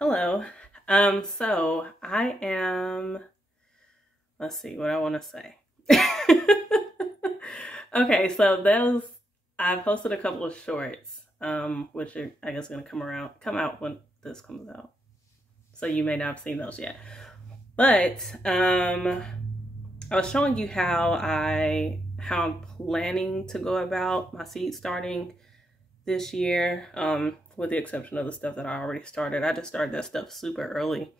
Hello. So I am, let's see what I want to say. Okay, so I posted a couple of shorts, which are, I guess, going to come out when this comes out. So you may not have seen those yet. But I was showing you how I'm planning to go about my seed starting this year, with the exception of the stuff that I already started. I just started that stuff super early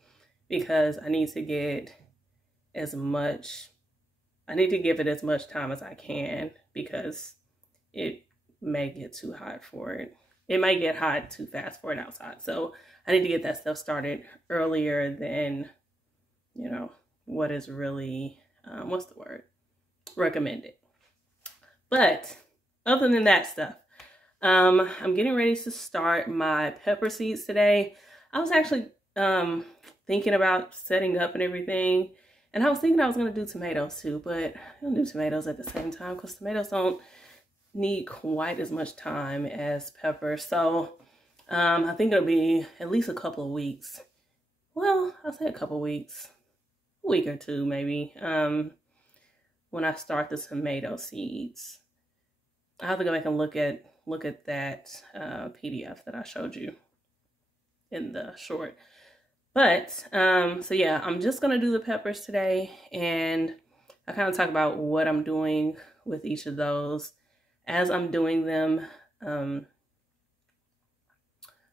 because I need to give it as much time as I can because it may get too hot for it. It might get hot too fast for it outside. So I need to get that stuff started earlier than, what is really, what's the word? Recommended. But other than that stuff, I'm getting ready to start my pepper seeds today. I was actually thinking about setting up and everything. And I was thinking I was going to do tomatoes too, but I don't do tomatoes at the same time because tomatoes don't need quite as much time as peppers. So I think it'll be at least a couple of weeks. Well, I'll say a couple of weeks, a week or two maybe, when I start the tomato seeds. I have to go back and look at that PDF that I showed you in the short. But so yeah, I'm just gonna do the peppers today, and I kind of talk about what I'm doing with each of those as I'm doing them.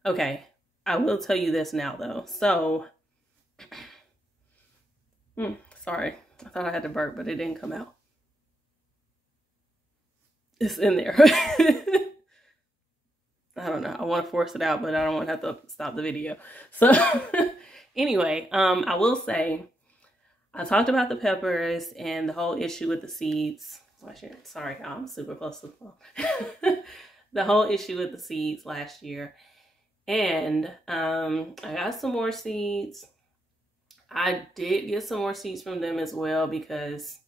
Okay, I will tell you this now though. So, sorry, I thought I had to burp, but it didn't come out. It's in there. I don't know. I want to force it out, but I don't want to have to stop the video. So anyway, I will say, I talked about the peppers and the whole issue with the seeds. Sorry, I'm super close to the phone. The whole issue with the seeds last year. And I got some more seeds. I did get some more seeds from them as well because,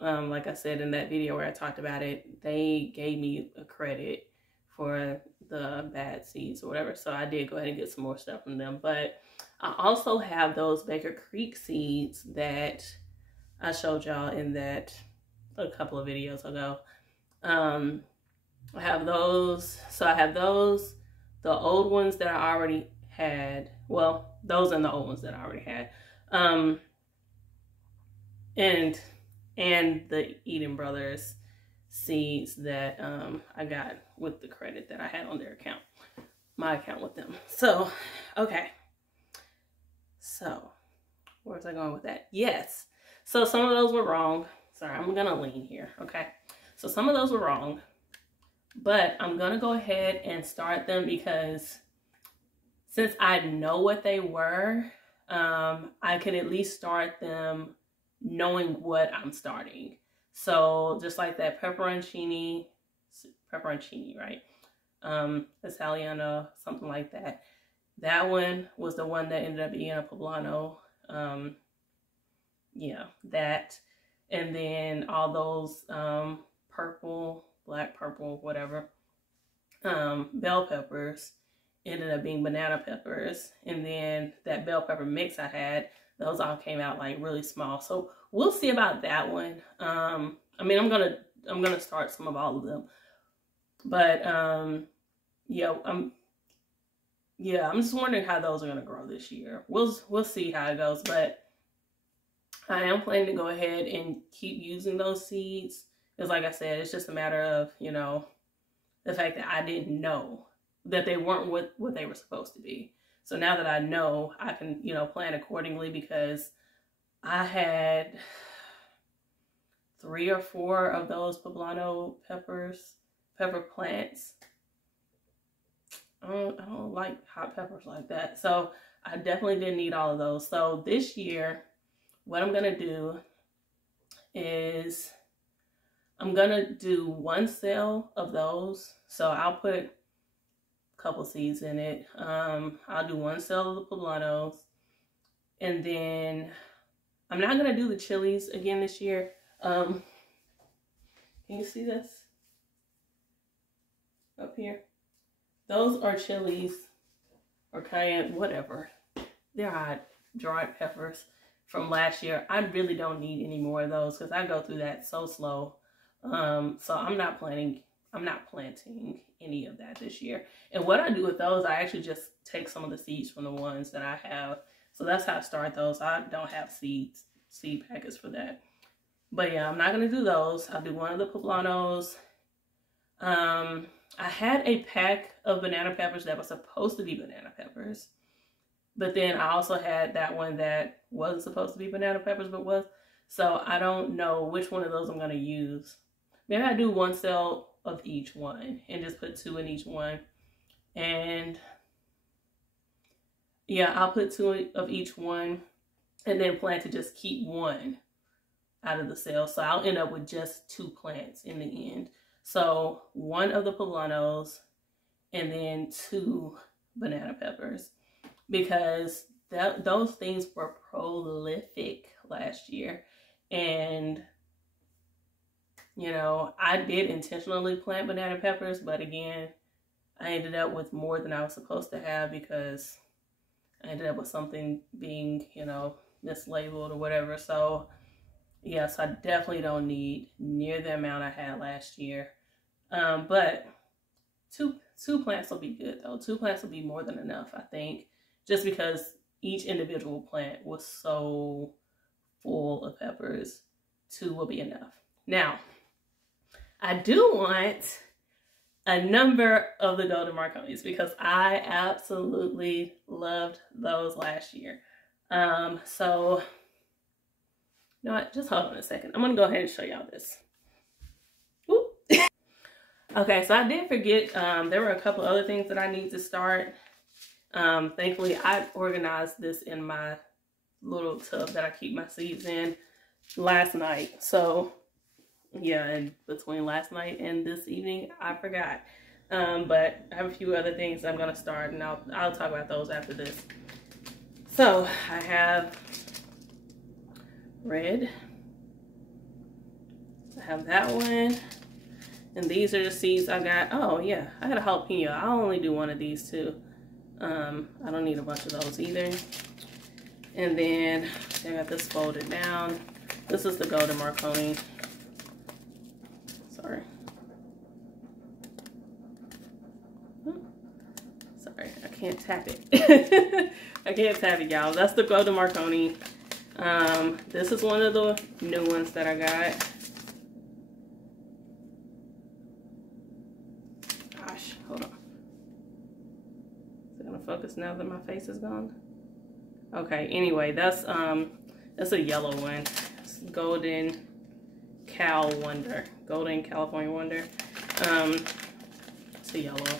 like I said in that video where I talked about it, they gave me a credit for the bad seeds or whatever. So I did go ahead and get some more stuff from them. But I also have those Baker Creek seeds that I showed y'all in that a couple of videos ago. I have those. So I have those, the old ones that I already had. Well, those and the old ones that I already had. And the Eden Brothers seeds that I got with the credit that I had on their account, my account with them. So, okay. So, where was I going with that? Yes. So some of those were wrong. Sorry, I'm gonna lean here, okay? So some of those were wrong, but I'm gonna go ahead and start them because since I know what they were, I could at least start them knowing what I'm starting. So just like that pepperoncini, right? Italiano, something like that. That one was the one that ended up being a poblano. Yeah, that. And then all those purple, black, purple, whatever, bell peppers ended up being banana peppers. And then that bell pepper mix I had, those all came out like really small. So we'll see about that one. I mean, I'm gonna start some of all of them, but yeah, I'm just wondering how those are gonna grow this year. We'll see how it goes, but I am planning to go ahead and keep using those seeds because, like I said, it's just a matter of the fact that I didn't know that they weren't what they were supposed to be. So now that I know, I can, plan accordingly because I had 3 or 4 of those poblano pepper plants. I don't like hot peppers like that. So I definitely didn't need all of those. So this year, what I'm going to do is I'm going to do 1 cell of those. So I'll put a couple seeds in it. I'll do 1 cell of the poblanos. And then I'm not going to do the chilies again this year. Can you see this up here? Those are chilies or cayenne, whatever. They're hot dried peppers from last year. I really don't need any more of those because I go through that so slow. So I'm not planting any of that this year. And what I do with those, I actually just take some of the seeds from the ones that I have. So that's how I start those. I don't have seed packets for that. But yeah, I'm not going to do those. I'll do one of the poblanos. I had a pack of banana peppers that was supposed to be banana peppers. But then I also had that one that wasn't supposed to be banana peppers, but was. So I don't know which one of those I'm going to use. Maybe I do one cell of each one and just put 2 in each one. And yeah, I'll put 2 of each one and then plan to just keep 1 out of the cell. So I'll end up with just 2 plants in the end. So 1 of the poblanos and then 2 banana peppers, because those things were prolific last year. And you know, I did intentionally plant banana peppers, but again, I ended up with more than I was supposed to have because I ended up with something being, you know, mislabeled or whatever. So yes, I definitely don't need near the amount I had last year. But two plants will be good though. 2 plants will be more than enough, I think, just because each individual plant was so full of peppers. 2 will be enough. Now, I do want a number of the golden Marconis because I absolutely loved those last year. So, you know what? Just hold on a second. I'm going to go ahead and show y'all this. Okay, so I did forget, there were a couple other things that I need to start. Thankfully, I organized this in my little tub that I keep my seeds in last night. So, yeah, and between last night and this evening, I forgot. But I have a few other things I'm going to start, and I'll talk about those after this. So, I have red. I have that one. And these are the seeds I got. Oh, yeah, I got a jalapeno. I'll only do one of these too. I don't need a bunch of those either. And then I got this folded down. This is the golden Marconi. Sorry. Sorry, I can't tap it. I can't tap it, y'all. That's the golden Marconi. This is one of the new ones that I got. Gosh, hold on. Is it gonna focus now that my face is gone? Okay, anyway, that's a yellow one. It's Golden Cal Wonder. Golden California Wonder. It's a yellow.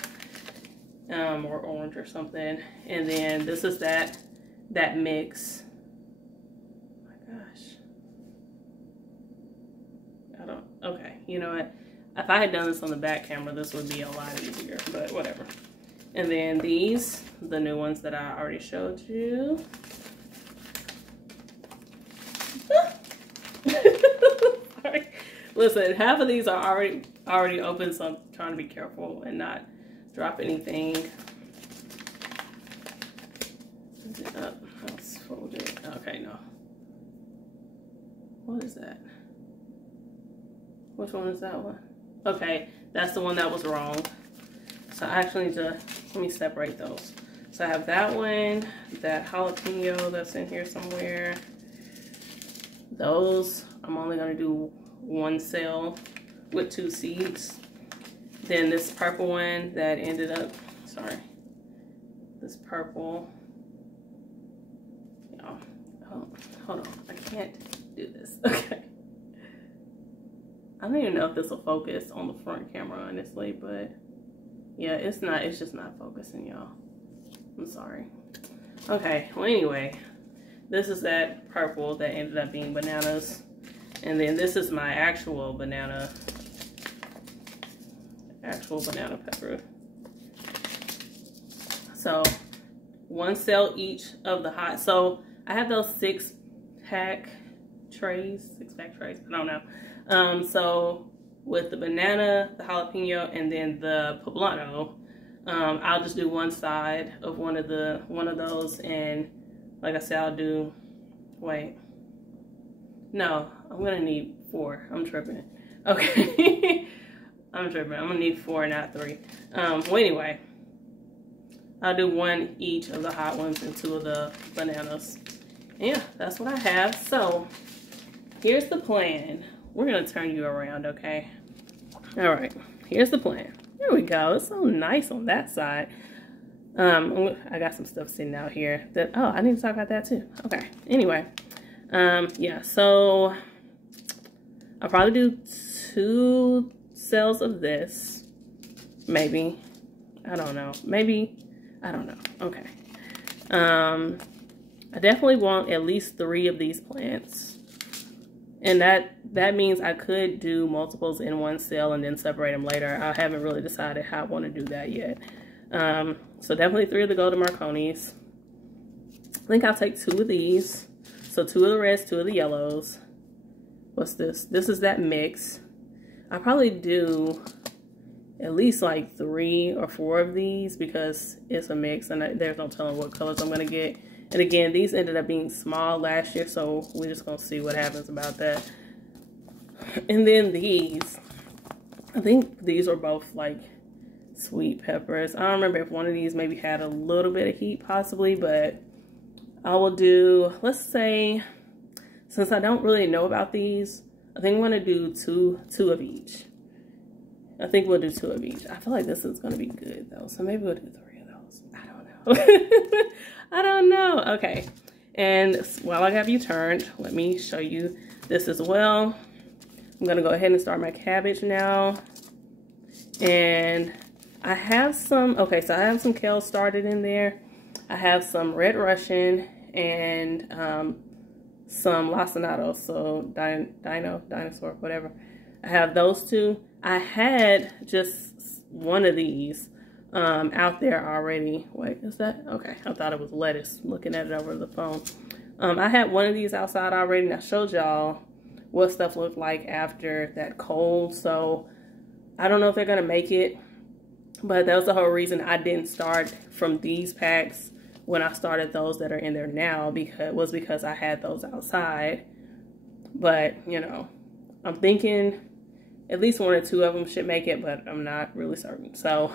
Or orange or something. And then this is that mix. Oh my gosh. Okay, you know what? If I had done this on the back camera, this would be a lot easier, but whatever. And then these, the new ones that I already showed you. Sorry. Listen, half of these are already open, so I'm trying to be careful and not drop anything. Let's fold it. Okay, no. What is that? Which one is that one? Okay, that's the one that was wrong. So I actually need to, let me separate those. So I have that one, that jalapeno that's in here somewhere. Those, I'm only gonna do 1 cell with 2 seeds. Then this purple one that ended up, sorry, this purple. Oh, hold on, I can't do this. Okay. I don't even know if this will focus on the front camera, honestly, but yeah, it's just not focusing, y'all. I'm sorry. Okay, well, anyway, this is that purple that ended up being bananas. And then this is my actual banana pepper. So 1 cell each of the hot. So I have those 6-pack trays, I don't know. So with the banana, the jalapeno, and then the poblano, I'll just do one side of one of those and like I said, I'll do, wait. No, I'm gonna need 4. I'm tripping. Okay. I'm tripping. I'm gonna need 4, not 3. Well, anyway, I'll do 1 each of the hot ones and 2 of the bananas. And yeah, that's what I have. So here's the plan. We're gonna turn you around, okay? All right, here's the plan. There we go. It's so nice on that side. I got some stuff sitting out here that, oh, I need to talk about that too. Okay, anyway, yeah, so I'll probably do 2 cells of this, maybe. I don't know. Maybe, I don't know. Okay. I definitely want at least 3 of these plants. And that means I could do multiples in 1 cell and then separate them later. I haven't really decided how I want to do that yet. So definitely 3 of the golden Marconis. I think I'll take 2 of these. So 2 of the reds, 2 of the yellows. What's this? This is that mix. I'll probably do at least like 3 or 4 of these because it's a mix and there's no telling what colors I'm going to get. And again, these ended up being small last year, so we're just going to see what happens about that. And then these, I think these are both like sweet peppers. I don't remember if one of these maybe had a little bit of heat possibly, but I will do, let's say, since I don't really know about these, I think I'm going to do two of each. I think we'll do 2 of each. I feel like this is going to be good though, so maybe we'll do 3 of those. I don't know. I don't know. Okay, and while I have you turned, let me show you this as well. I'm going to go ahead and start my cabbage now. And I have some, okay, so I have some kale started in there. I have some red Russian and some lacinato, so dinosaur, whatever. I have those 2. I had just 1 of these out there already. Wait, is that? Okay, I thought it was lettuce, looking at it over the phone. I had 1 of these outside already, and I showed y'all what stuff looked like after that cold. So I don't know if they're gonna make it, but that was the whole reason I didn't start from these packs when I started those that are in there now, because I had those outside. But you know, I'm thinking at least 1 or 2 of them should make it, but I'm not really certain. So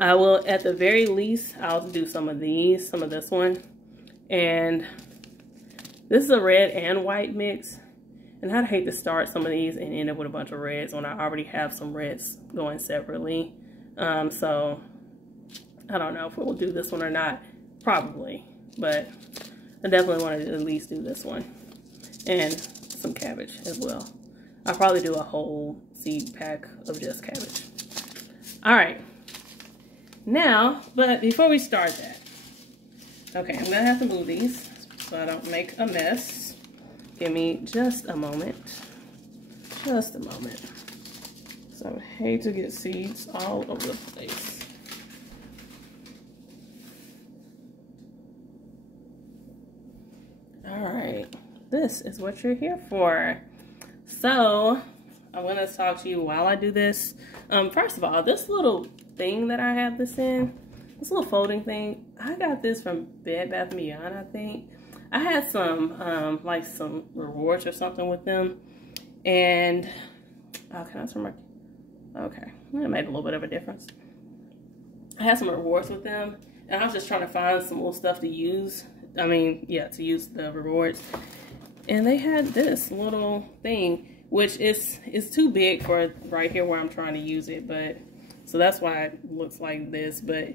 I will, at the very least, I'll do some of these, some of this one. And this is a red and white mix. And I'd hate to start some of these and end up with a bunch of reds when I already have some reds going separately. So I don't know if we'll do this one or not, probably. But I definitely want to at least do this one. And some cabbage as well. I'll probably do a whole seed pack of just cabbage. All right. Now, but before we start that, okay, I'm gonna have to move these so I don't make a mess. Give me just a moment. Just a moment. So I hate to get seeds all over the place. All right, this is what you're here for. So I'm gonna talk to you while I do this. First of all, this little thing that I have this in, this little folding thing, I got this from Bed Bath & Beyond, I think. I had some, like some rewards or something with them. And, oh, can I turn my, okay, that made a little bit of a difference. I had some rewards with them, and I was just trying to find some little stuff to use. I mean, yeah, to use the rewards. And they had this little thing, which is too big for right here where I'm trying to use it, but so that's why it looks like this, but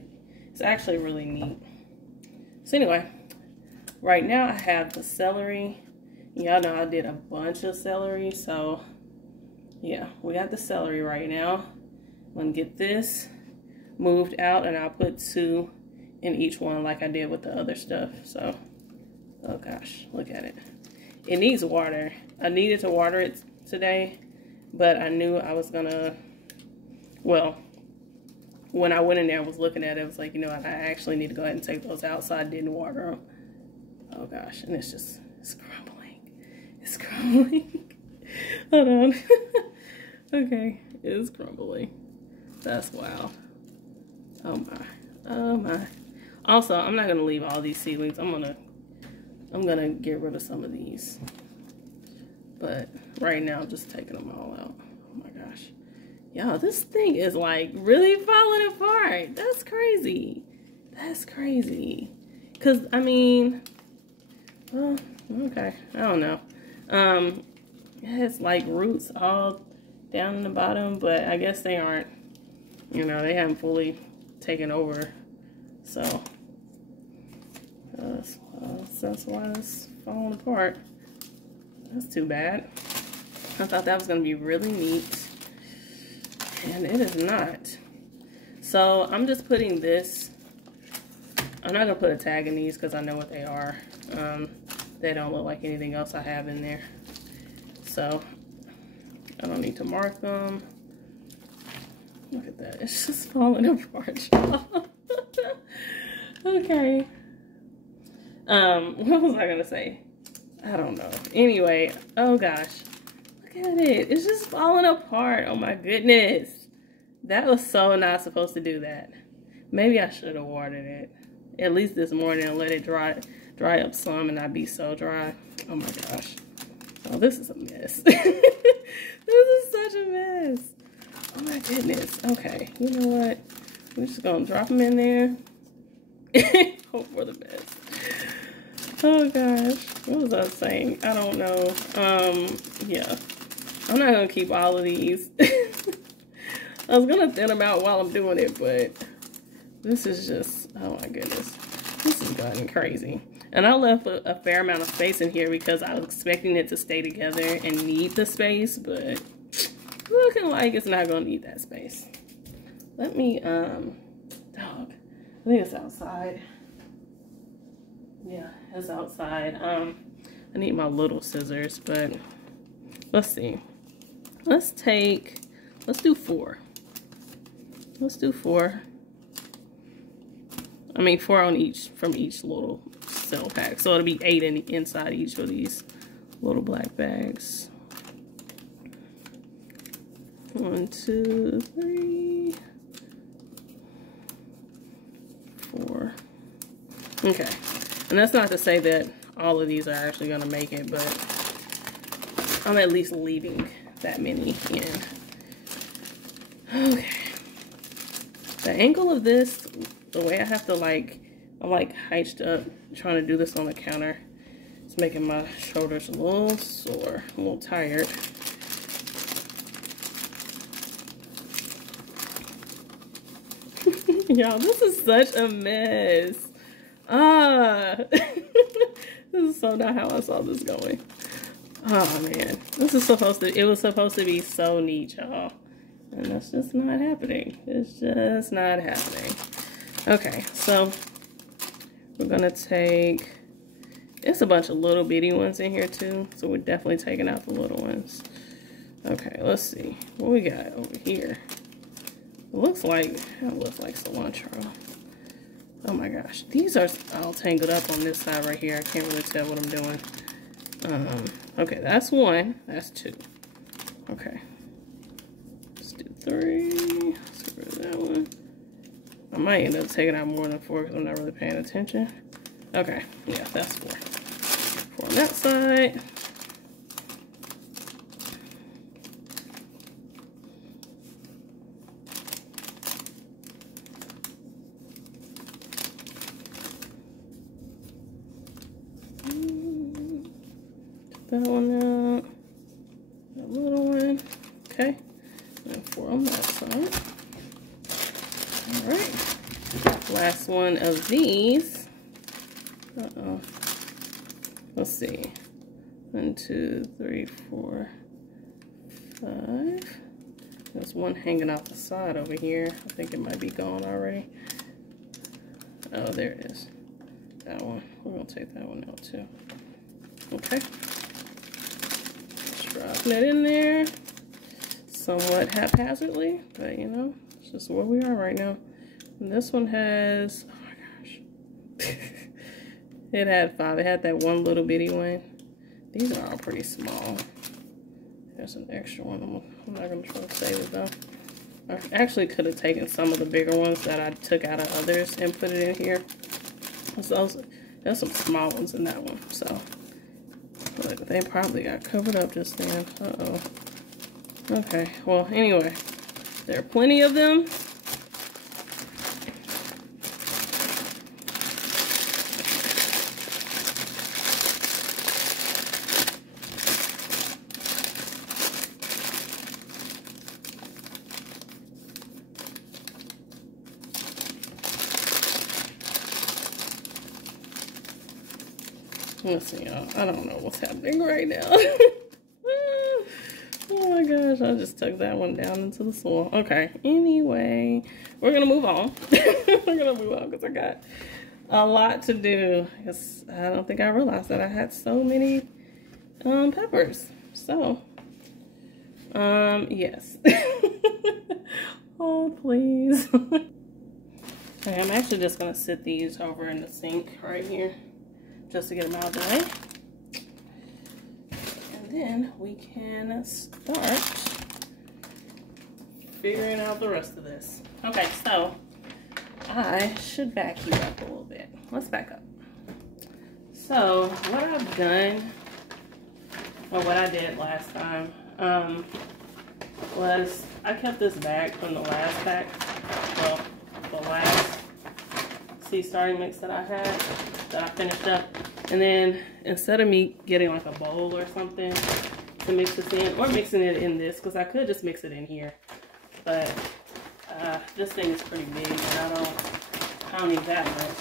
it's actually really neat. So anyway, right now I have the celery. Y'all know I did a bunch of celery, so yeah, we got the celery right now. I'm gonna get this moved out, and I'll put 2 in each one like I did with the other stuff. So, oh gosh, look at it. It needs water. I needed to water it today, but I knew I was gonna, well, when I went in there and was looking at it, I was like, you know what, I actually need to go ahead and take those out, so I didn't water them. Oh gosh, and it's just, it's crumbling. It's crumbling. Hold on. Okay, it's crumbling. That's wild. Oh my, oh my. Also, I'm not gonna leave all these seedlings. I'm gonna get rid of some of these. But right now, I'm just taking them all out. Oh my gosh. Y'all, this thing is like really falling apart. That's crazy. That's crazy. Cause I mean, well, okay, I don't know. It has like roots all down in the bottom, but I guess they aren't, you know, they haven't fully taken over. So that's why it's falling apart. That's too bad. I thought that was gonna be really neat, and it is not. So I'm just putting this. I'm not gonna put a tag in these because I know what they are. They don't look like anything else I have in there. So I don't need to mark them. Look at that, it's just falling apart, y'all. Okay. What was I gonna say? I don't know. Anyway, oh gosh. Look at it. It's just falling apart. Oh my goodness. That was so not supposed to do that. Maybe I should have watered it. At least this morning and let it dry up some and not be so dry. Oh my gosh. Oh, this is a mess. This is such a mess. Oh my goodness. Okay, you know what? We're just gonna drop them in there. Hope for the best. Oh gosh, what was I saying? I don't know. Yeah, I'm not gonna keep all of these. I was gonna thin them out while I'm doing it, but this is just, oh my goodness, this has gotten crazy. And I left a fair amount of space in here because I was expecting it to stay together and need the space, but looking like it's not gonna need that space. Let me, dog, I think it's outside. Yeah, it's outside. I need my little scissors, but let's see. Let's do 4. Let's do 4. I mean 4 on each, from each little cell pack. So it'll be 8 inside each of these little black bags. 1, 2, 3, 4. Okay. And that's not to say that all of these are actually going to make it, but I'm at least leaving that many in. Okay. The angle of this, the way I have to I'm like hunched up trying to do this on the counter. It's making my shoulders a little sore, a little tired. Y'all, this is such a mess. This is so not how I saw this going. Oh man, it was supposed to be so neat, y'all. And that's just not happening. It's just not happening. Okay, so we're gonna take, it's a bunch of little bitty ones in here too. So we're definitely taking out the little ones. Okay, let's see what we got over here. It looks like cilantro. Oh my gosh, these are all tangled up on this side right here. I can't really tell what I'm doing. Okay, that's 1. That's 2. Okay, let's do 3. Let's get rid of that one. I might end up taking out more than 4 because I'm not really paying attention. Okay, yeah, that's 4. 4 on that side. That one out, that little one, okay, and 4 on that side. All right, last one of these. Let's see, 1, 2, 3, 4, 5. There's one hanging off the side over here. I think it might be gone already. Oh, there it is. That one. We're gonna take that one out too. Okay. Dropping it in there somewhat haphazardly, but you know, it's just where we are right now. And this one has, oh my gosh, it had 5. It had that one little bitty one. These are all pretty small. There's an extra one. I'm not gonna try to save it though. I actually could have taken some of the bigger ones that I took out of others and put it in here. There's some small ones in that one. So look, they probably got covered up just then. Uh-oh. Okay, well, anyway, there are plenty of them. Listen, y'all, I don't know what's happening right now. Oh my gosh, I just took that one down into the soil. Okay, anyway, we're gonna move on. We're gonna move on because I got a lot to do. Because I don't think I realized that I had so many peppers. So, yes. Oh, please. Okay, I'm actually just gonna sit these over in the sink right here, just to get them out of the way. And then we can start figuring out the rest of this. Okay, so I should back you up a little bit. Let's back up. So what I've done, or what I did last time, was I kept this bag from the last pack, well, the last seed starting mix that I had, that I finished up. And then instead of me getting like a bowl or something to mix this in, or mixing it in this, because I could just mix it in here, but this thing is pretty big and I don't need that much.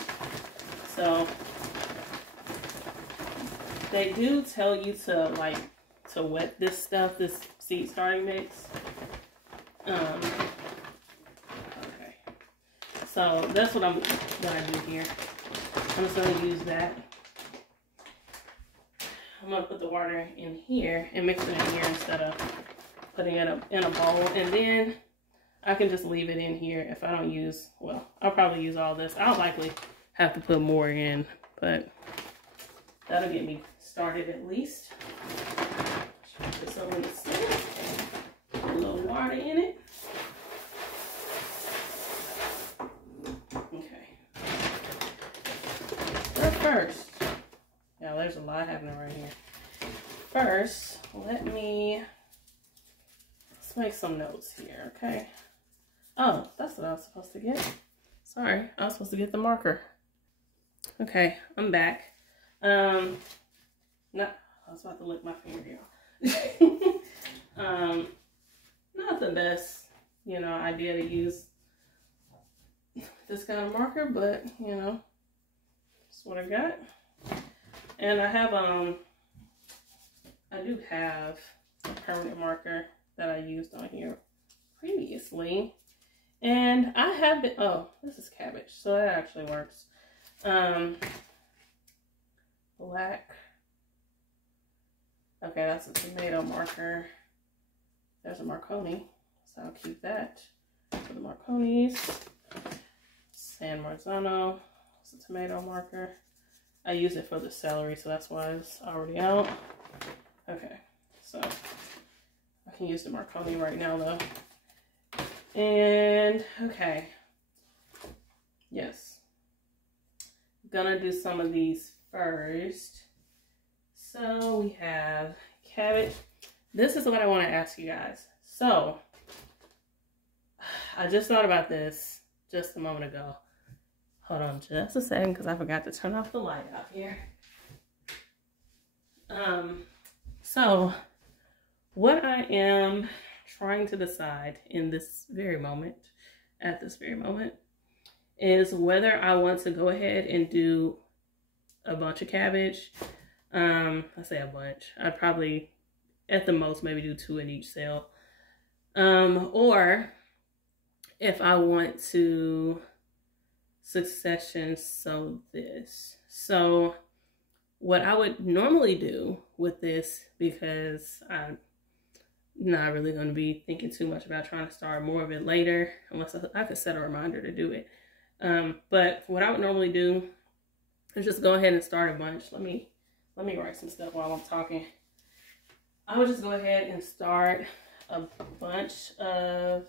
So they do tell you to wet this stuff, this seed starting mix. Okay, so that's what I do here. I'm just gonna use that. I'm gonna put the water in here and mix it in here instead of putting it in a bowl, and then I can just leave it in here if I don't use, well, I'll probably use all this. I'll likely have to put more in, but that'll get me started at least. Put this over in the sink, put a little water in it. Okay. But first, yeah, there's a lot happening right here. First, let's make some notes here, okay? Oh, that's what I was supposed to get. Sorry, I was supposed to get the marker. Okay, I'm back. I was about to lick my finger, y'all. Not the best, idea to use this kind of marker, but, that's what I got. And I do have a permanent marker that I used on here previously. And I have been, oh, this is cabbage, so that actually works. Black. Okay, that's a tomato marker. There's a Marconi, so I'll keep that for the Marconis. San Marzano, it's a tomato marker. I use it for the celery, so that's why it's already out. Okay, so I can use the Marconi right now though. And okay, yes, gonna do some of these first. So we have cabbage. This is what I want to ask you guys. So I just thought about this just a moment ago. Hold on just a second, because I forgot to turn off the light out here. So what I am trying to decide in this very moment, at this very moment, is whether I want to go ahead and do a bunch of cabbage. I say a bunch. I'd probably, at the most, maybe do 2 in each sale. Or if I want to succession sow this. So what I would normally do with this, because I'm not really going to be thinking too much about trying to start more of it later, unless I could set a reminder to do it. But what I would normally do is just go ahead and start a bunch. Let me write some stuff while I'm talking. I would just go ahead and start a bunch of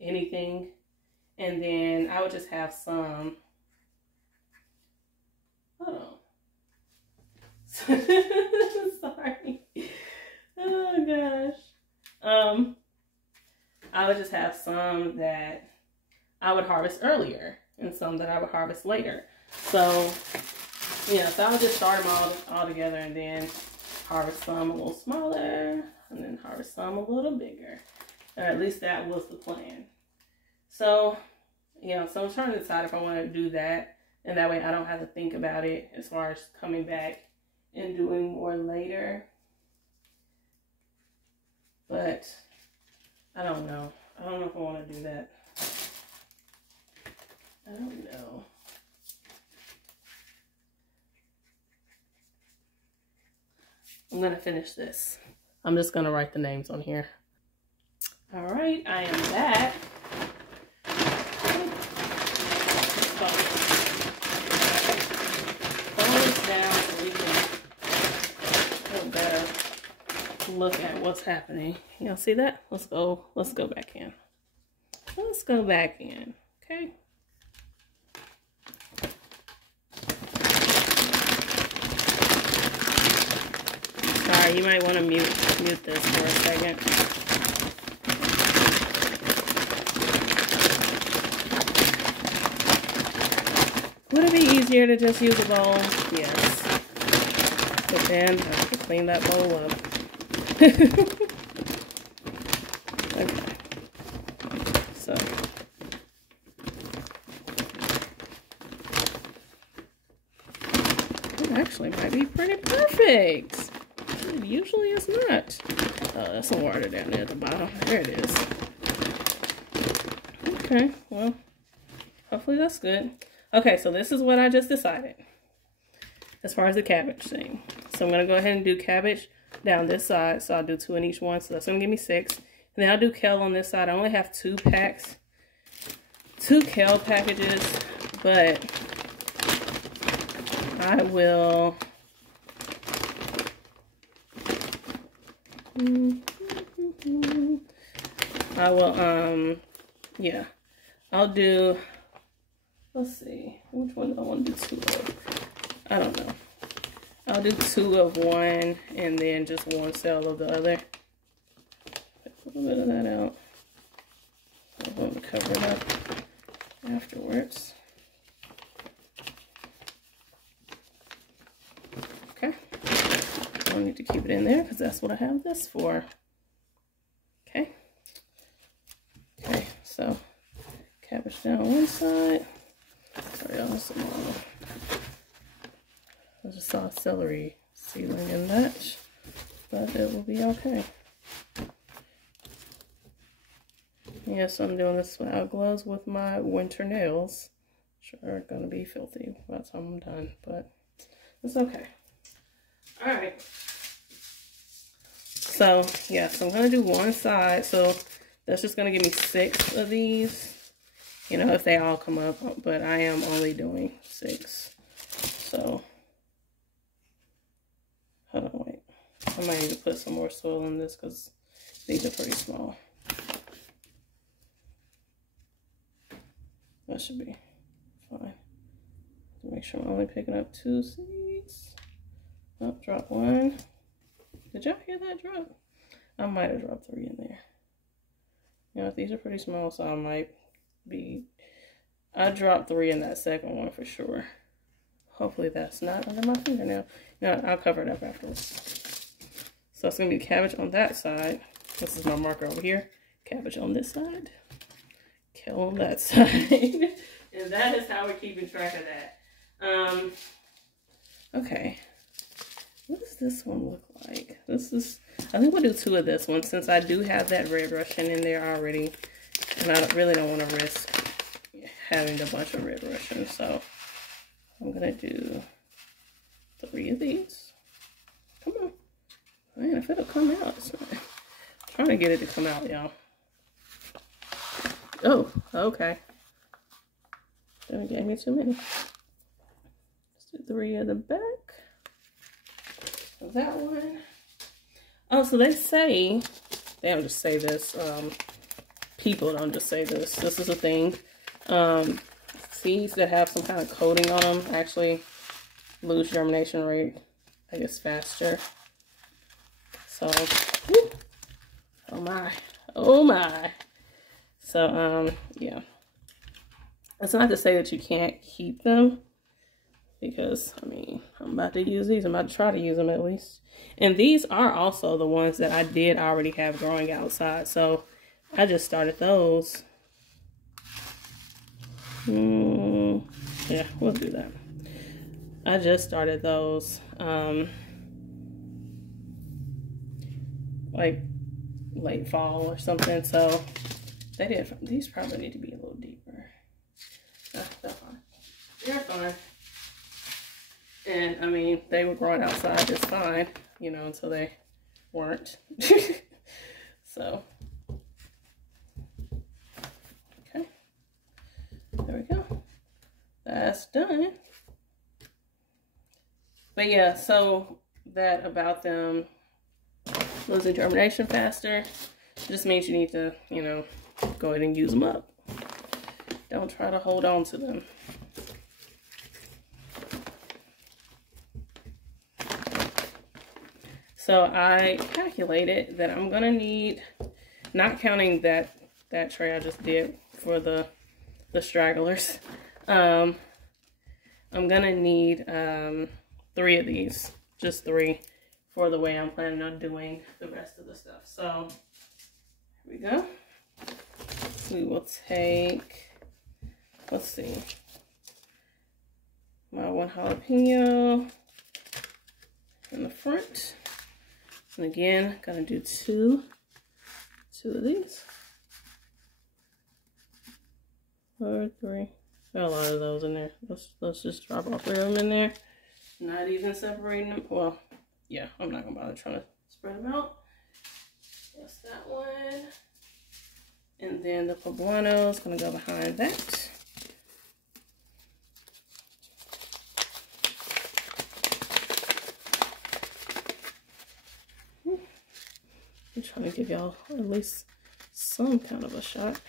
anything, and then I would just have some Sorry. Oh gosh. I would just have some that I would harvest earlier and some that I would harvest later. So, yeah, so I would just start them all together and then harvest some a little smaller and then harvest some a little bigger. Or at least that was the plan. So, yeah, so I'm trying to decide if I want to do that. And that way I don't have to think about it as far as coming back and doing more later. But I don't know. I don't know if I want to do that. I don't know. I'm going to finish this. I'm just going to write the names on here. All right, I am back. Down so we can feel better look at what's happening. Y'all see that? Let's go back in. Let's go back in. Okay. Sorry, you might want to mute this for a second. Would it be easier to just use a bowl? Yes. But then I have to clean that bowl up. Okay. So. It actually might be pretty perfect. It usually is not. Oh, that's some water down there at the bottom. There it is. Okay, well, hopefully that's good. Okay, so this is what I just decided as far as the cabbage thing. So I'm going to go ahead and do cabbage down this side. So I'll do 2 in each one. So that's going to give me 6. And then I'll do kale on this side. I only have 2 packs. 2 kale packages. But I will... yeah. I'll do... Let's see, which one do I want to do 2 of? I don't know. I'll do 2 of one and then just 1 cell of the other. Take a little bit of that out. I'm going to cover it up afterwards. Okay. I don't need to keep it in there because that's what I have this for. Okay. Okay, so cabbage down one side. Sorry, I just saw a celery seedling in that, but it will be okay. Yes, I'm doing this without gloves with my winter nails, which are going to be filthy by the time I'm done, but it's okay. All right. So, yeah, so I'm going to do one side. So that's just going to give me 6 of these. You know, if they all come up, but I am only doing 6. So, hold on, wait. I might need to put some more soil in this because these are pretty small. That should be fine. Make sure I'm only picking up 2 seeds. Oh, drop 1. Did y'all hear that drop? I might have dropped 3 in there. You know, these are pretty small, so I might be... I dropped 3 in that second one for sure. Hopefully that's not under my fingernail. No, I'll cover it up afterwards. So it's going to be cabbage on that side. This is my marker over here. Cabbage on this side. Kale on that side. And that is how we're keeping track of that. Okay. What does this one look like? This is... I think we'll do 2 of this one since I do have that red Russian in there already. And I really don't want to risk having a bunch of red Russians. So I'm going to do 3 of these. Come on. Man, if it'll come out. It's not. I'm trying to get it to come out, y'all. Oh, okay. That gave me too many. Let's do 3 at the back. So that one. Oh, so they say, they don't just say this. People don't just say this. This is a thing. Seeds that have some kind of coating on them actually lose germination rate like it's faster. So, whoo, oh my, oh my. So, yeah. It's not to say that you can't keep them, because, I mean, I'm about to use these. I'm about to try to use them at least. And these are also the ones that I did already have growing outside. So, I just started those. Yeah, we'll do that. I just started those, like late fall or something. So these probably need to be a little deeper. They're fine. They're fine. And I mean, they were growing outside just fine, you know, until they weren't. So, okay. There we go. That's done. But yeah, so that about them losing germination faster just means you need to, you know, go ahead and use them up. Don't try to hold on to them. So I calculated that I'm gonna need, not counting that tray I just did for the stragglers, I'm gonna need 3 of these, just 3, for the way I'm planning on doing the rest of the stuff. So here we go. We will take, let's see, my 1 jalapeno in the front. And again, gonna do two of these. Or 3. Got a lot of those in there. Let's just drop all 3 of them in there. Not even separating them. Well, yeah, I'm not gonna bother trying to spread them out. That's that one. And then the poblano is gonna go behind that. I'm trying to give y'all at least some kind of a shot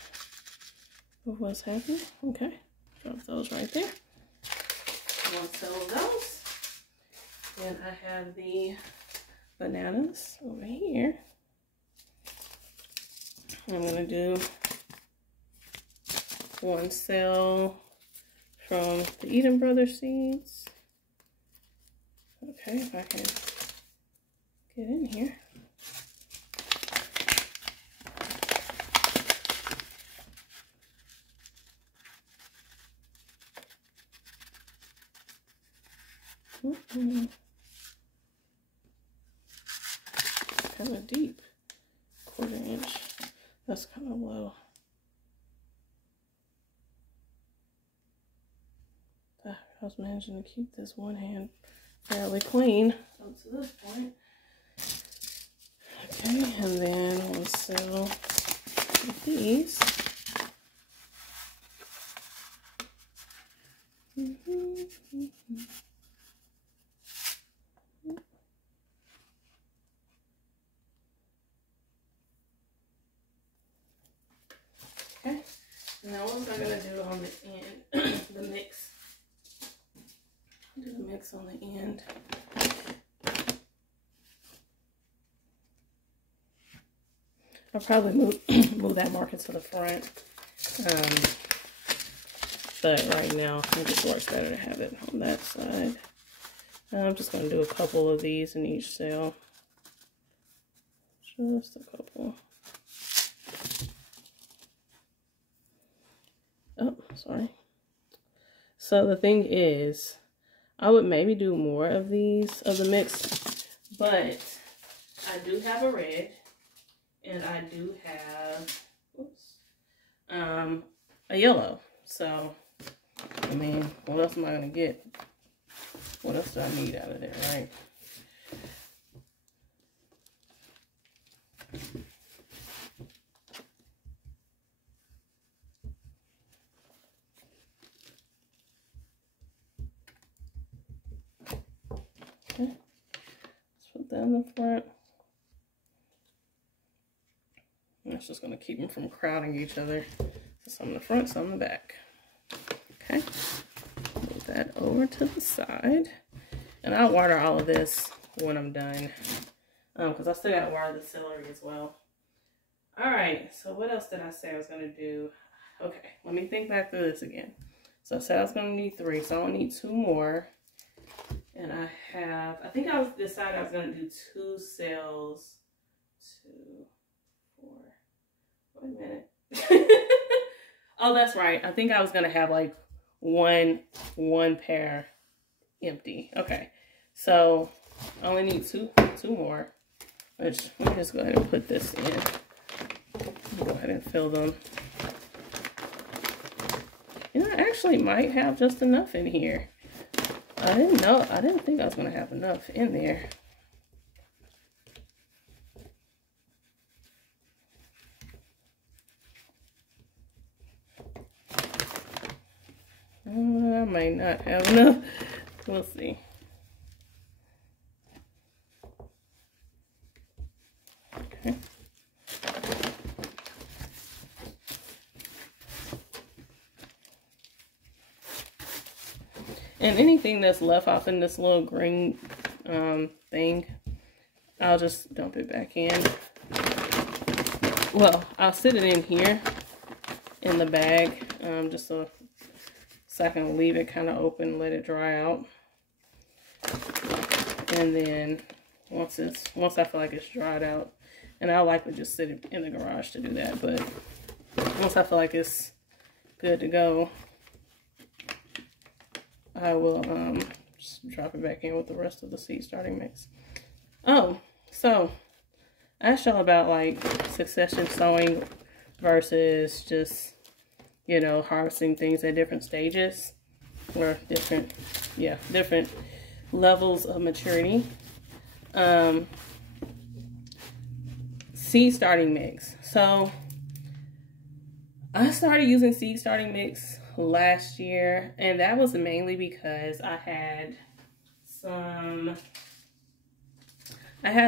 of what's happening. Okay, drop those right there. One cell of those. And I have the bananas over here. I'm gonna do 1 cell from the Eden Brothers seeds. Okay, if I can get in here. Kind of deep, 1/4 inch. That's kind of low. I was managing to keep this one hand fairly clean up to this point. Okay, and then 1 cell of these. Okay, now what am I gonna do on the end? The mix. Do the mix on the end. I'll probably move that marker to the front. But right now, it just works better to have it on that side. I'm just going to do a couple of these in each cell. Just a couple. Oh, sorry. So the thing is, I would maybe do more of these, of the mix, but I do have a red, and I do have, a yellow. So, I mean, what else am I going to get? What else do I need out of there, right? Okay, let's put that in the front. That's just going to keep them from crowding each other. So some in the front, some in the back. Okay, move that over to the side. And I'll water all of this when I'm done. Because I still got to wire the celery as well. All right, so what else did I say I was going to do? Okay, let me think back through this again. So I said I was going to need 3, so I only need 2 more. And I think I decided I was going to do 2 cells. 2, 4, wait a minute. Oh, that's right. I think I was going to have like one pair empty. Okay, so I only need two more. Which, let me just go ahead and put this in. Go ahead and fill them. And I actually might have just enough in here. I didn't think I was going to have enough in there. I might not have enough. We'll see. Okay. And anything that's left off in this little green thing, I'll just dump it back in. Well, I'll sit it in here in the bag, just so I can leave it kind of open, let it dry out. And then once I feel like it's dried out, and I like to just sit it in the garage to do that, but once I feel like it's good to go, I will just drop it back in with the rest of the seed starting mix. Oh, so I asked y'all about like succession sowing versus just, you know, harvesting things at different stages or different levels of maturity. Seed starting mix. So I started using seed starting mix last year, and that was mainly because I had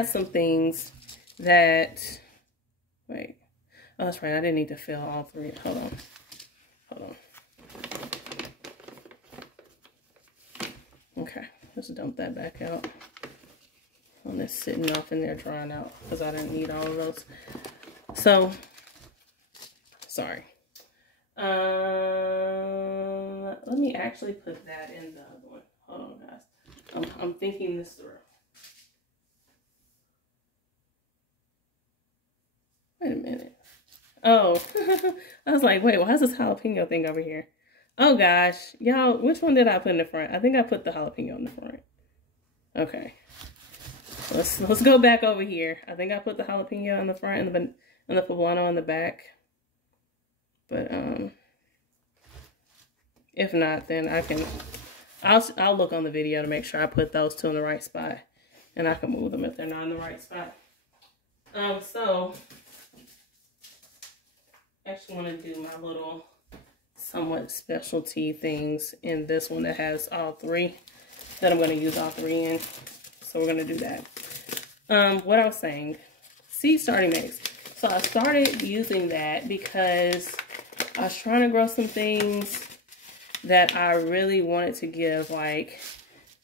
some things that, wait, oh, that's right, I didn't need to fill all 3. Hold on. Okay, let's dump that back out. On this sitting off in there drying out because I didn't need all of those. So, sorry. Let me actually put that in the other one. Hold on, guys. I'm thinking this through. Wait a minute. Oh, I was like, wait, why is this jalapeno thing over here? Oh gosh, y'all, which one did I put in the front? I think I put the jalapeno in the front. Okay, let's go back over here. I think I put the jalapeno in the front and the poblano in the back. But if not, then I'll look on the video to make sure I put those 2 in the right spot, and I can move them if they're not in the right spot. So I actually want to do my little somewhat specialty things in this one that has all 3, that I'm going to use all 3 in. So we're going to do that. What I was saying, seed starting mix. So I started using that because I was trying to grow some things that I really wanted to give like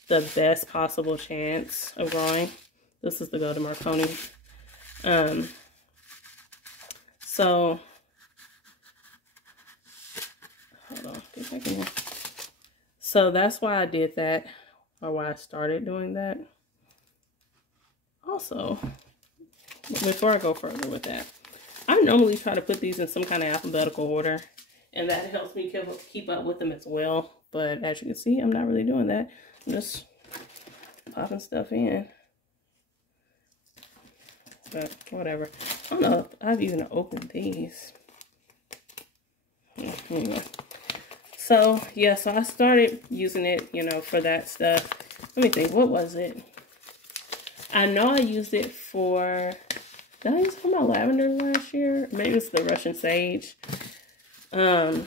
the best possible chance of growing. This is the Golden Marconi. So hold on, if I can. So that's why I did that, or why I started doing that. Also, before I go further with that, I normally try to put these in some kind of alphabetical order, and that helps me keep up with them as well. But as you can see, I'm not really doing that. I'm just popping stuff in. But whatever. I don't know if I've even opened these. Anyway. So, yeah, so I started using it, you know, for that stuff. Let me think, what was it? I know I used it for, did I use it for my lavender last year? Maybe it's the Russian sage. I'm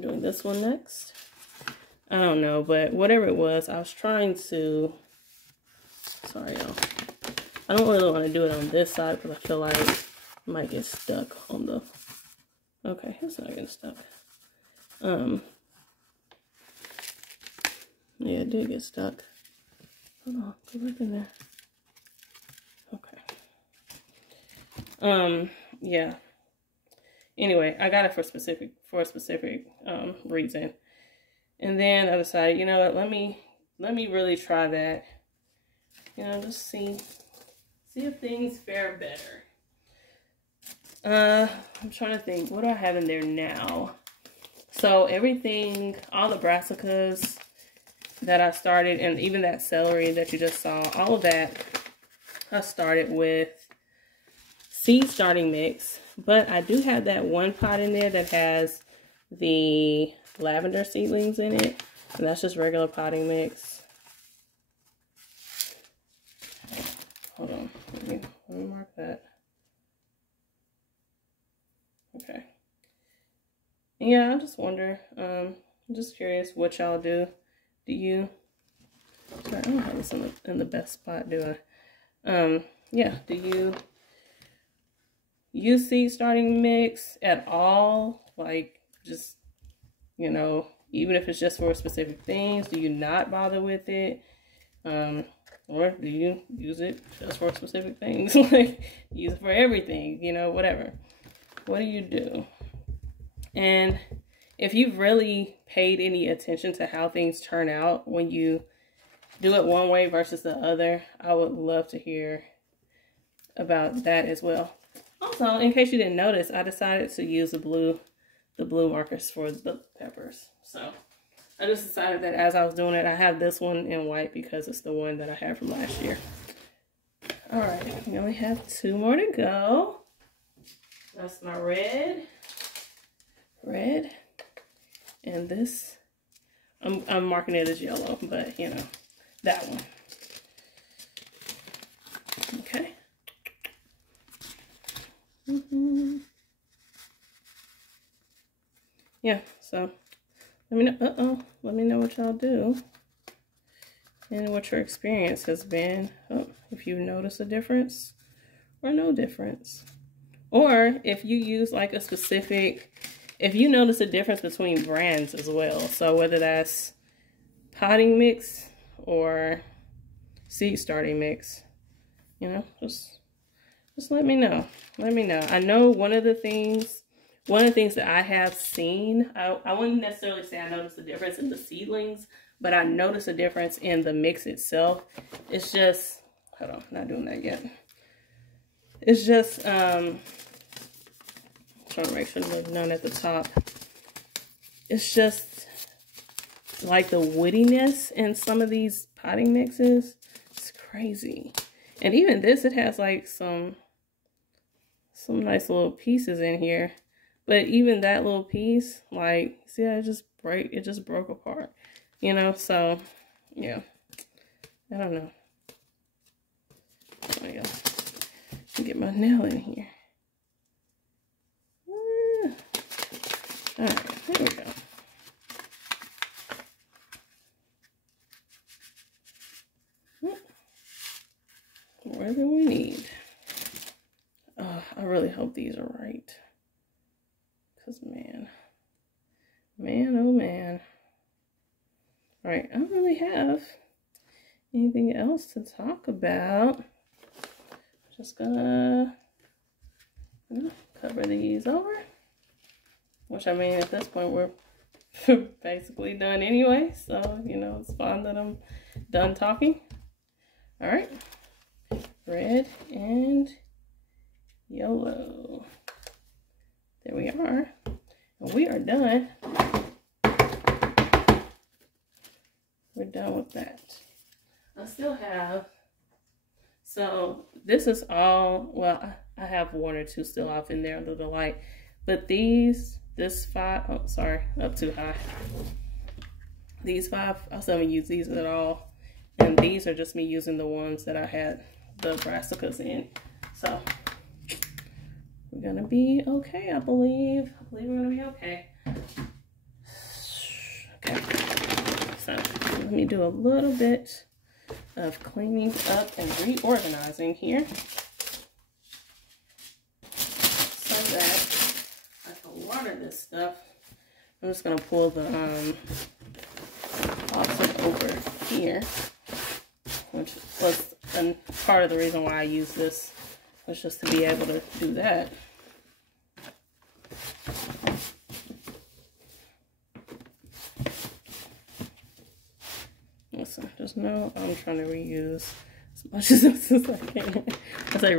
doing this one next. I don't know, but whatever it was, I was trying to, sorry y'all. I don't really want to do it on this side because I feel like it might get stuck on the, okay, it's not getting stuck. Yeah, it did get stuck. Hold on, go back in there. Okay. Yeah. Anyway, I got it for a specific reason. And then I decided, you know what, let me really try that. You know, just see if things fare better. I'm trying to think, what do I have in there now? So everything, all the brassicas that I started, and even that celery that you just saw, all of that I started with seed starting mix. But I do have that one pot in there that has the lavender seedlings in it, and that's just regular potting mix. Hold on, let me mark that. Okay. Yeah, I just wonder, I'm just curious what y'all do. Do you, sorry, I don't have this in the best spot, do I? Yeah, do you use seed starting mix at all? Like, just, you know, even if it's just for specific things, do you not bother with it? Or do you use it just for specific things? Like, use it for everything, you know, whatever. What do you do? And if you've really paid any attention to how things turn out when you do it one way versus the other, I would love to hear about that as well. Also, in case you didn't notice, I decided to use the blue markers for the peppers. So I just decided that as I was doing it, I have this one in white because it's the one that I had from last year. All right, we only have 2 more to go. That's my red, and this, I'm marking it as yellow, but you know, that one. Okay. Yeah, so let me know, let me know what y'all do and what your experience has been. If you notice a difference or no difference. Or if you use like a specific, if you notice a difference between brands as well. So whether that's potting mix or seed starting mix, you know, just let me know. Let me know. I know one of the things that I have seen, I wouldn't necessarily say I noticed a difference in the seedlings, but I noticed a difference in the mix itself. It's just, hold on, not doing that yet. It's just, trying to make sure there's none at the top. It's just like the woodiness in some of these potting mixes. It's crazy. And even this, it has like some nice little pieces in here. But even that little piece, like, see, it just broke apart. You know, so yeah. I don't know. There we go. Get my nail in here. All right, there we go. Whatever we need. I really hope these are right. Because, man, oh man. All right, I don't really have anything else to talk about. Just gonna cover these over. Which, I mean, at this point, we're basically done anyway. So, you know, it's fine that I'm done talking. All right. Red and yellow. There we are. And we are done. We're done with that. I still have, so this is all, well, I have 1 or 2 still off in there under the light. But this 5, oh, sorry, up too high. These 5, I still haven't used these at all. And these are just me using the ones that I had the brassicas in. So we're gonna be okay, I believe. We're gonna be okay. Okay, so let me do a little bit of cleaning up and reorganizing here so that I can water this stuff. I'm just gonna pull the faucet over here. which was part of the reason why I use this, was just to be able to do that. Listen, just know I'm trying to reuse as much of this as I can. As I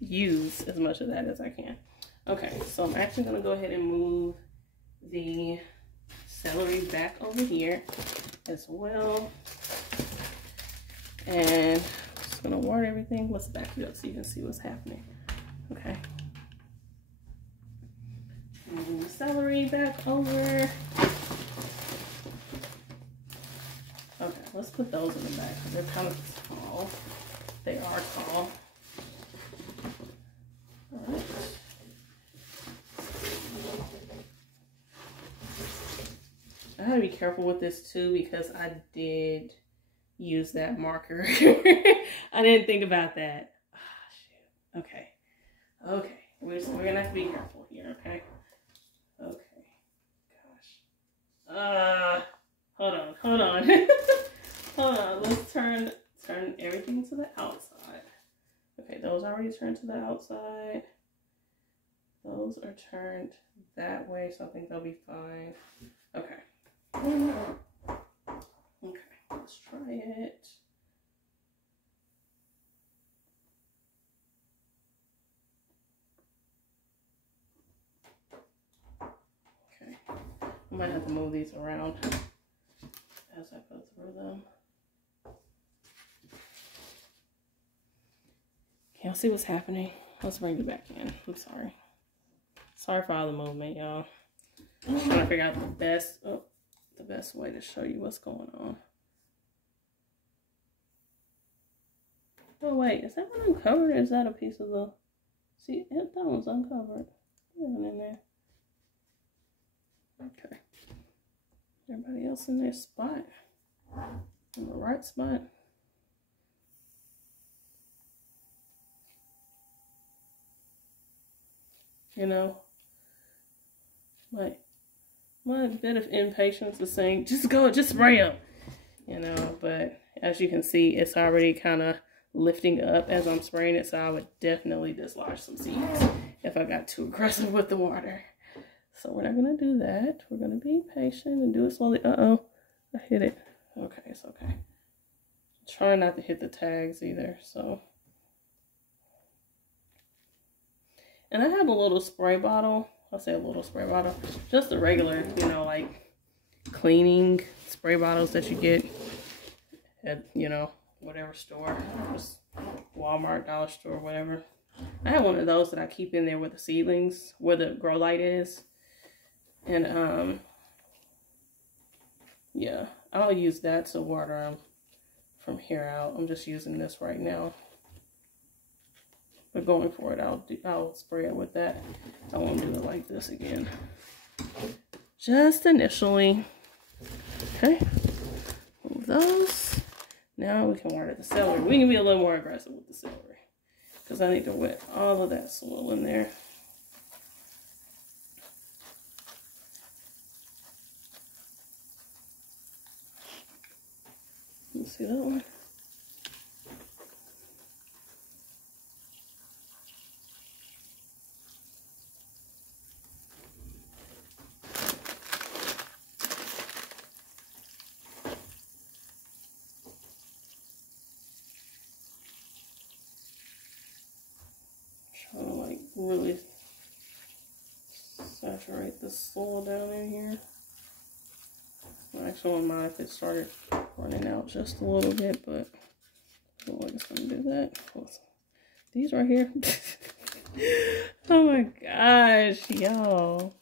use as much of that as I can. Okay, so I'm actually going to go ahead and move the celery back over here as well. And I'm just going to water everything. Let's back it up so you can see what's happening. Okay. Moving the celery back over. Okay, let's put those in the back. They're kind of tall. They are tall. All right. I have to be careful with this too because I did use that marker. I didn't think about that. Oh, shoot. Okay. Okay. We're gonna have to be careful here, okay? Okay. Gosh. Hold on. Hold on. Let's turn everything to the outside. Okay, those already turned to the outside. Those are turned that way, so I think they'll be fine. Okay. Okay, let's try it. Okay, I might have to move these around as I go through them. Can y'all see what's happening? Let's bring it back in. I'm sorry. Sorry for all the movement, y'all. I'm trying to figure out the best way to show you what's going on. Oh wait, is that one uncovered or is that a piece of the... See, that one's uncovered. Nothing in there. Okay. Everybody else in their spot. In the right spot. You know, my bit of impatience is saying, just go, just spray them. You know, but as you can see, it's already kind of lifting up as I'm spraying it. So I would definitely dislodge some seeds if I got too aggressive with the water. So we're not going to do that. We're going to be patient and do it slowly. Uh-oh, I hit it. Okay, it's okay. Try not to hit the tags either, so. And I have a little spray bottle. I'll say a little spray bottle. Just the regular, you know, like cleaning spray bottles that you get at, you know, whatever store. Just Walmart, Dollar Store, whatever. I have one of those that I keep in there with the seedlings, where the grow light is. And, yeah, I'll use that to water them from here out. I'm just using this right now. But going forward, I'll spray it with that. I won't do it like this again. Just initially. Okay. Move those. Now we can water the celery. We can be a little more aggressive with the celery, because I need to wet all of that soil in there. You see that one? Trying to like really saturate the soil down in here. I actually wouldn't mind if it started running out just a little bit, but I don't think it's going to do that. These right here. Oh my gosh, y'all.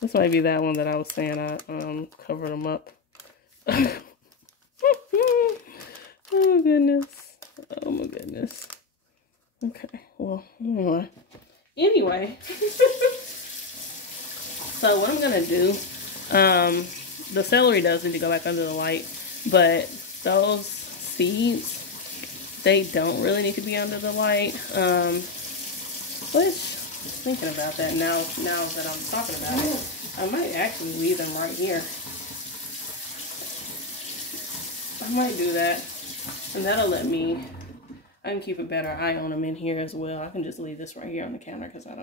This might be that one that I was saying I covered them up. Oh goodness. Oh my goodness. Okay, well, anyway. So what I'm going to do, the celery does need to go back under the light, but those seeds, they don't really need to be under the light. Which, thinking about that now that I'm talking about it, I might actually leave them right here. I might do that. And that'll let me, I can keep a better eye on them in here as well. I can just leave this right here on the counter because I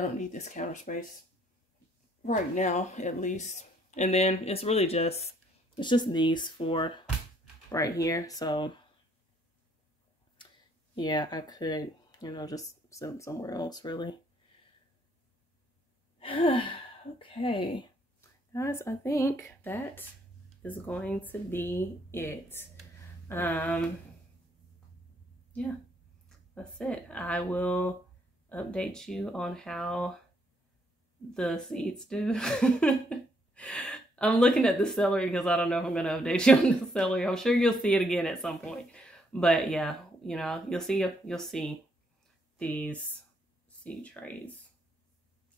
don't need this counter space right now, at least. And then it's really just, it's just these four right here. So yeah, I could, you know, just set them somewhere else really. Okay, guys, I think that is going to be it. Yeah, that's it. I will update you on how the seeds do. I'm looking at the celery because I don't know if I'm going to update you on the celery. I'm sure you'll see it again at some point. But yeah, you know, you'll see these seed trays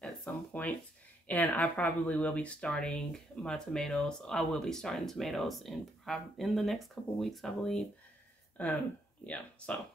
at some point. And I probably will be starting my tomatoes. I will be starting tomatoes in the next couple weeks, I believe. Yeah, so